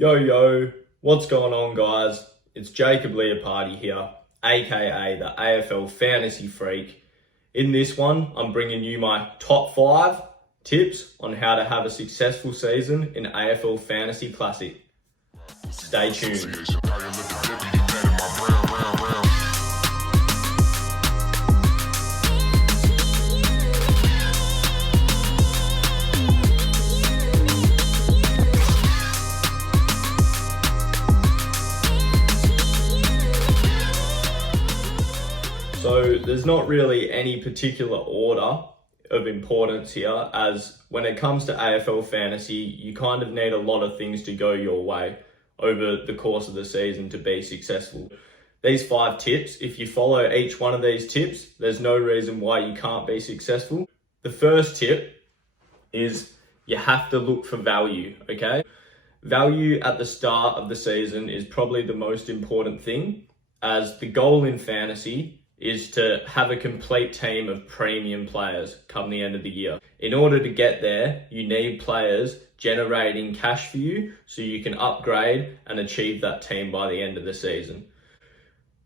Yo, what's going on, guys? It's Jacob Leopardi here, aka the AFL Fantasy Freak. In this one, I'm bringing you my top 5 tips on how to have a successful season in AFL Fantasy Classic. Stay tuned. So there's not really any particular order of importance here, as when it comes to AFL fantasy, you kind of need a lot of things to go your way over the course of the season to be successful. These 5 tips, if you follow each one of these tips, there's no reason why you can't be successful. The first tip is you have to look for value, okay? Value at the start of the season is probably the most important thing, as the goal in fantasy is to have a complete team of premium players come the end of the year. In order to get there, you need players generating cash for you so you can upgrade and achieve that team by the end of the season.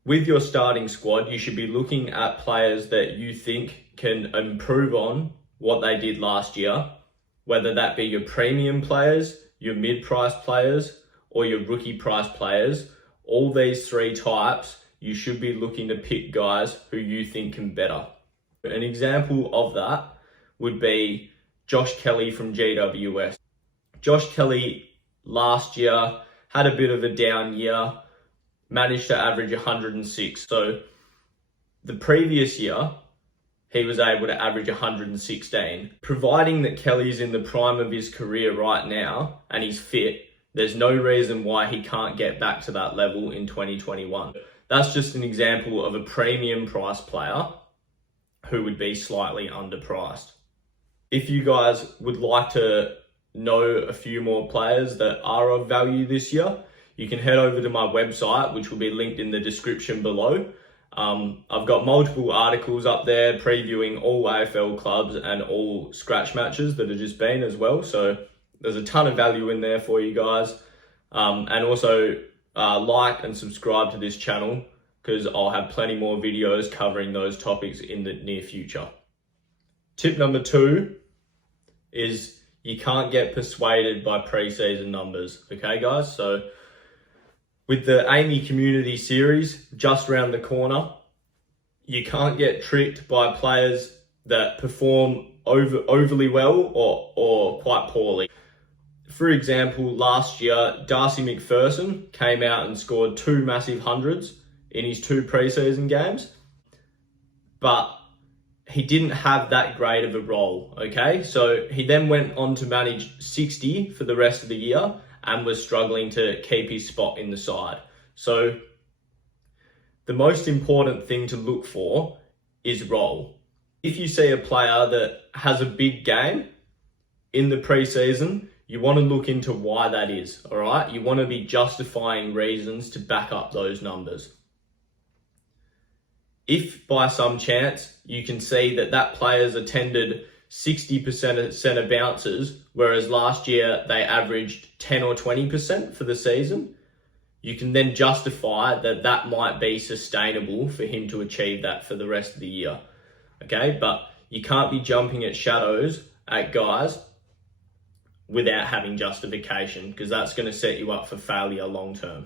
With your starting squad, you should be looking at players that you think can improve on what they did last year, whether that be your premium players, your mid-price players, or your rookie price players. All these 3 types, you should be looking to pick guys who you think can better. An example of that would be Josh Kelly from GWS. Josh Kelly last year had a bit of a down year, managed to average 106. So the previous year, he was able to average 116. Providing that Kelly's in the prime of his career right now and he's fit, there's no reason why he can't get back to that level in 2021. That's just an example of a premium price player who would be slightly underpriced. If you guys would like to know a few more players that are of value this year, you can head over to my website, which will be linked in the description below. I've got multiple articles up there previewing all AFL clubs and all scratch matches that have just been as well. So there's a ton of value in there for you guys. And also like and subscribe to this channel, because I'll have plenty more videos covering those topics in the near future. Tip number 2 is you can't get persuaded by preseason numbers. Okay, guys? So with the AAMI Community Series just around the corner, you can't get tricked by players that perform overly well or quite poorly. For example, last year, Darcy McPherson came out and scored 2 massive hundreds in his 2 preseason games, but he didn't have that great of a role, okay? So he then went on to manage 60 for the rest of the year and was struggling to keep his spot in the side. So the most important thing to look for is role. If you see a player that has a big game in the preseason, you want to look into why that is, all right? You want to be justifying reasons to back up those numbers. If by some chance you can see that that player's attended 60% of bounces, whereas last year they averaged 10 or 20% for the season, you can then justify that that might be sustainable for him to achieve that for the rest of the year, okay? But you can't be jumping at shadows at guys without having justification, because that's going to set you up for failure long term.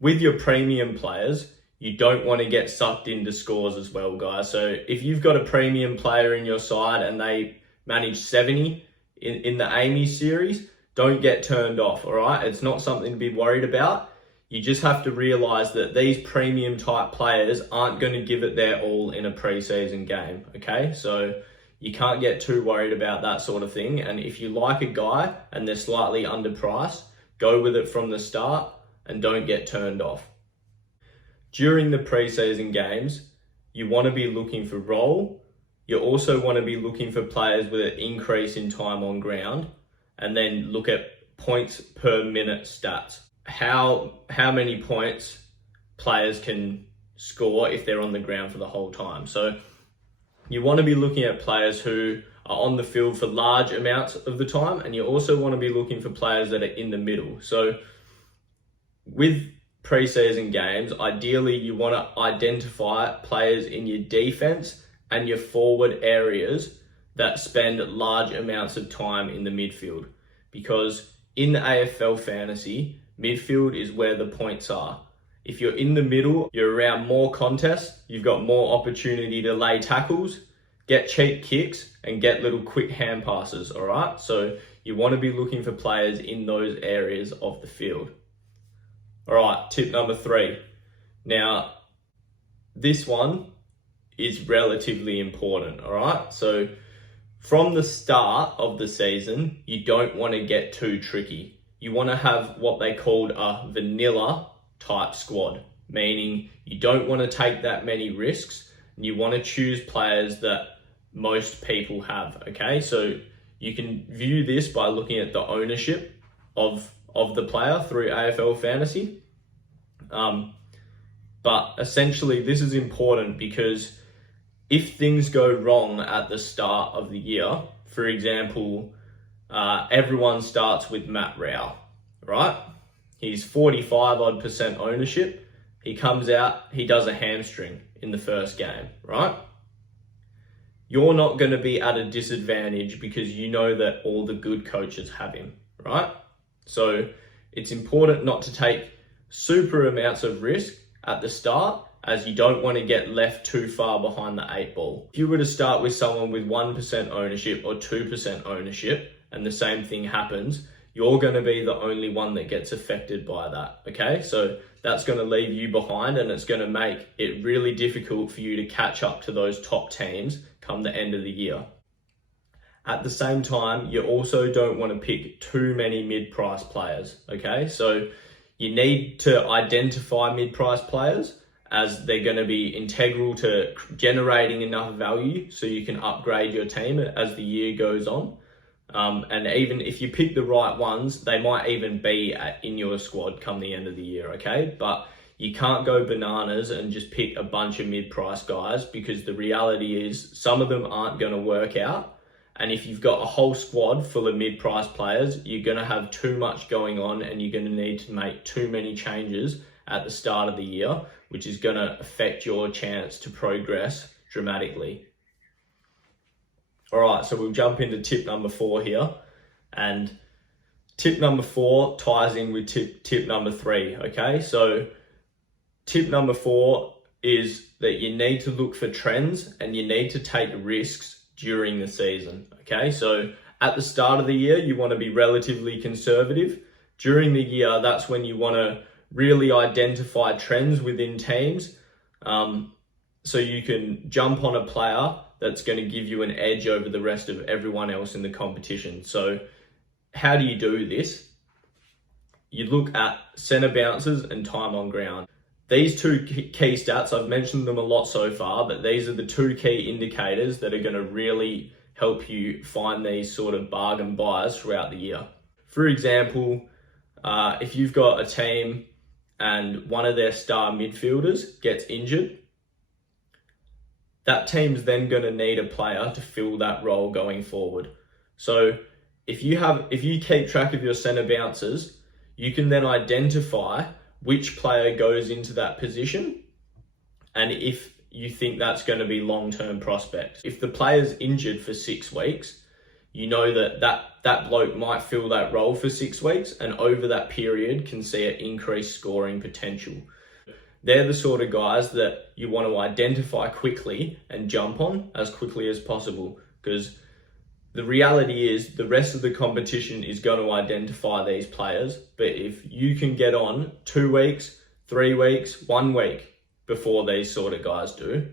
With your premium players, you don't want to get sucked into scores as well, guys. So if you've got a premium player in your side and they manage 70 in the AAMI series, don't get turned off, all right? It's not something to be worried about. You just have to realize that these premium type players aren't going to give it their all in a preseason game, okay? So you can't get too worried about that sort of thing. And if you like a guy and they're slightly underpriced, go with it from the start and don't get turned off. During the preseason games, you want to be looking for role. You also want to be looking for players with an increase in time on ground, and then look at points per minute stats. How many points players can score if they're on the ground for the whole time. So you want to be looking at players who are on the field for large amounts of the time, and you also want to be looking for players that are in the middle. So with preseason games, ideally you want to identify players in your defense and your forward areas that spend large amounts of time in the midfield, because in the AFL fantasy, midfield is where the points are. If you're in the middle, you're around more contests, you've got more opportunity to lay tackles, get cheap kicks, and get little quick hand passes, all right? So you want to be looking for players in those areas of the field. All right, tip number 3. Now, this one is relatively important, all right? So from the start of the season, you don't want to get too tricky. You want to have what they called a vanilla type squad, meaning you don't want to take that many risks, and you want to choose players that most people have, okay? So you can view this by looking at the ownership of the player through AFL Fantasy. But essentially this is important because if things go wrong at the start of the year, for example, everyone starts with Matt Rowell, right? He's 45% ownership. He comes out, he does a hamstring in the first game, right? You're not going to be at a disadvantage because you know that all the good coaches have him, right? So it's important not to take super amounts of risk at the start, as you don't want to get left too far behind the 8 ball. If you were to start with someone with 1% ownership or 2% ownership and the same thing happens, you're going to be the only one that gets affected by that, okay? So that's going to leave you behind, and it's going to make it really difficult for you to catch up to those top teams come the end of the year. At the same time, you also don't want to pick too many mid-price players, okay? So you need to identify mid-price players, as they're going to be integral to generating enough value so you can upgrade your team as the year goes on. And even if you pick the right ones, they might even be in your squad come the end of the year, okay? But you can't go bananas and just pick a bunch of mid-price guys, because the reality is some of them aren't going to work out. And if you've got a whole squad full of mid-price players, you're going to have too much going on, and you're going to need to make too many changes at the start of the year, which is going to affect your chance to progress dramatically. All right, so we'll jump into tip number 4 here. And tip number 4 ties in with tip number 3, okay? So tip number 4 is that you need to look for trends and you need to take risks during the season, okay? So at the start of the year, you want to be relatively conservative. During the year, that's when you want to really identify trends within teams, so you can jump on a player that's going to give you an edge over the rest of everyone else in the competition. So how do you do this? You look at center bounces and time on ground. These two key stats, I've mentioned them a lot so far, but these are the 2 key indicators that are going to really help you find these sort of bargain buys throughout the year. For example, if you've got a team and one of their star midfielders gets injured, that team's then going to need a player to fill that role going forward. So if you keep track of your center bounces, you can then identify which player goes into that position, and if you think that's going to be long-term prospects. If the player's injured for 6 weeks, you know that bloke might fill that role for 6 weeks, and over that period can see an increased scoring potential. They're the sort of guys that you want to identify quickly and jump on as quickly as possible, because the reality is the rest of the competition is going to identify these players. But if you can get on 2 weeks, 3 weeks, 1 week before these sort of guys do,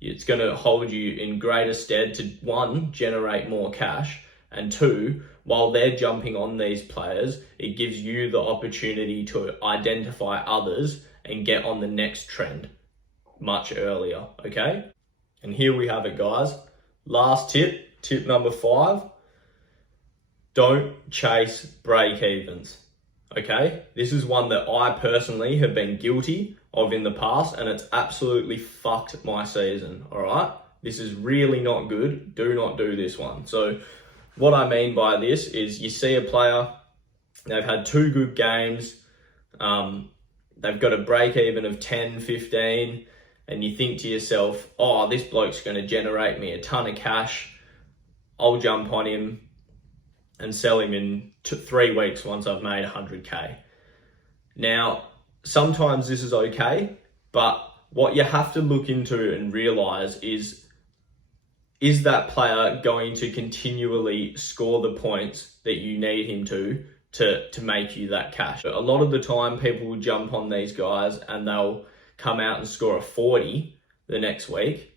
it's going to hold you in greater stead to, 1, generate more cash, and 2, while they're jumping on these players, it gives you the opportunity to identify others and get on the next trend much earlier, okay? And here we have it, guys. Last tip number 5, don't chase break-evens, okay? This is one that I personally have been guilty of in the past, and it's absolutely fucked my season, all right? This is really not good. Do not do this one. So what I mean by this is you see a player, they've had 2 good games, they've got a break even of 10, 15, and you think to yourself, oh, this bloke's going to generate me a ton of cash. I'll jump on him and sell him in 3 weeks once I've made 100K. Now, sometimes this is okay, but what you have to look into and realize is that player going to continually score the points that you need him to make you that cash? A lot of the time, people will jump on these guys and they'll come out and score a 40 the next week.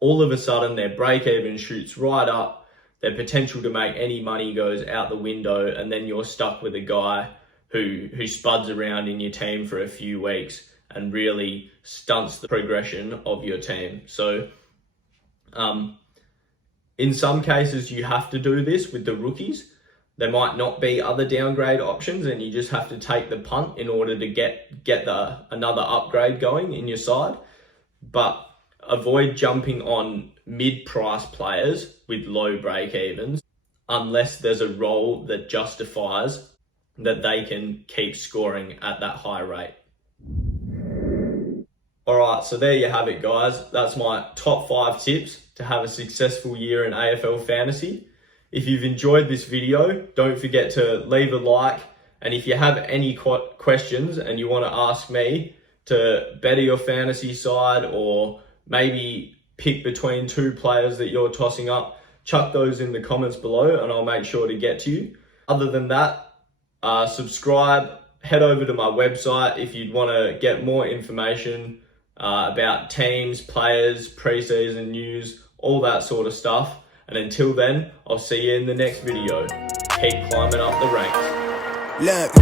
All of a sudden, their break even shoots right up, their potential to make any money goes out the window, and then you're stuck with a guy who spuds around in your team for a few weeks and really stunts the progression of your team. So in some cases, you have to do this with the rookies. There might not be other downgrade options, and you just have to take the punt in order to get another upgrade going in your side. But avoid jumping on mid-price players with low break-evens unless there's a role that justifies that they can keep scoring at that high rate. All right, so there you have it, guys. That's my top 5 tips to have a successful year in AFL Fantasy. If you've enjoyed this video, don't forget to leave a like. And if you have any questions and you want to ask me to better your fantasy side, or maybe pick between 2 players that you're tossing up, chuck those in the comments below and I'll make sure to get to you. Other than that, subscribe, head over to my website if you'd want to get more information about teams, players, preseason news, all that sort of stuff. And until then, I'll see you in the next video. Keep climbing up the ranks. Look,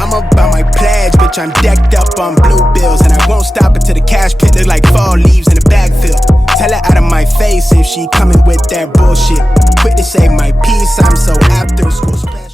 I'm about my pledge, bitch. I'm decked up on blue bills, and I won't stop until the cash pit look like fall leaves in a backfield. Tell her out of my face if she coming with that bullshit. Quit to save my peace, I'm so after school.